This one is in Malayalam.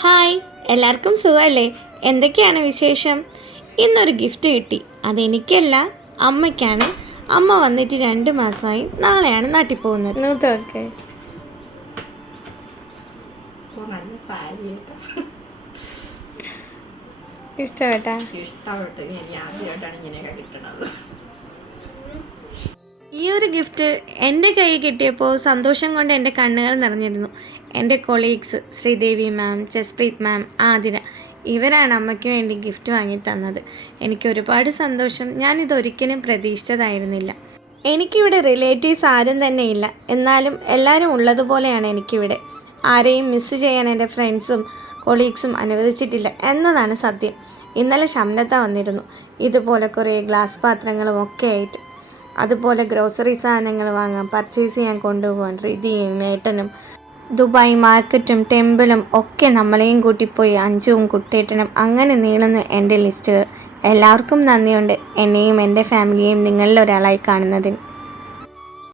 ഹായ്, എല്ലാവർക്കും സുഖമല്ലേ? എന്തൊക്കെയാണ് വിശേഷം? ഇന്നൊരു ഗിഫ്റ്റ് കിട്ടി. അതെനിക്കല്ല, അമ്മയ്ക്കാണ്. അമ്മ വന്നിട്ട് 2 മാസമായി. നാളെയാണ് നാട്ടിൽ പോകുന്നത്. ഇഷ്ടപ്പെട്ടോ? ഈ ഒരു ഗിഫ്റ്റ് എൻ്റെ കയ്യിൽ കിട്ടിയപ്പോൾ സന്തോഷം കൊണ്ട് എൻ്റെ കണ്ണുകൾ നിറഞ്ഞിരുന്നു. എൻ്റെ കൊളീഗ്സ് ശ്രീദേവി മാം, ജസ്പ്രീത് മാം, ആതിര, ഇവരാണ് അമ്മയ്ക്ക് വേണ്ടി ഗിഫ്റ്റ് വാങ്ങി തന്നത്. എനിക്ക് ഒരുപാട് സന്തോഷം. ഞാനിതൊരിക്കലും പ്രതീക്ഷിച്ചതായിരുന്നില്ല. എനിക്കിവിടെ റിലേറ്റീവ്സ് ആരും തന്നെ ഇല്ല, എന്നാലും എല്ലാവരും ഉള്ളതുപോലെയാണ് എനിക്കിവിടെ. ആരെയും മിസ് ചെയ്യാൻ എൻ്റെ ഫ്രണ്ട്സും കൊളീഗ്സും അനുവദിച്ചിട്ടില്ല എന്നതാണ് സത്യം. ഇന്നലെ ഷംനത്ത വന്നിരുന്നു, ഇതുപോലെ കുറേ ഗ്ലാസ് പാത്രങ്ങളും ഒക്കെ ആയിട്ട്. അതുപോലെ ഗ്രോസറി സാധനങ്ങൾ വാങ്ങാൻ, പർച്ചേസ് ചെയ്യാൻ കൊണ്ടുപോകാൻ റിതിയും ഏട്ടനും. ദുബായ് മാർക്കറ്റും ടെമ്പിളും ഒക്കെ നമ്മളെയും കൂട്ടിപ്പോയി അഞ്ചുവും കുട്ടേട്ടനും. അങ്ങനെ നീളുന്ന എൻ്റെ ലിസ്റ്റുകൾ. എല്ലാവർക്കും നന്ദിയുണ്ട് എന്നെയും എൻ്റെ ഫാമിലിയെയും നിങ്ങളിൽ ഒരാളായി കാണുന്നതിന്.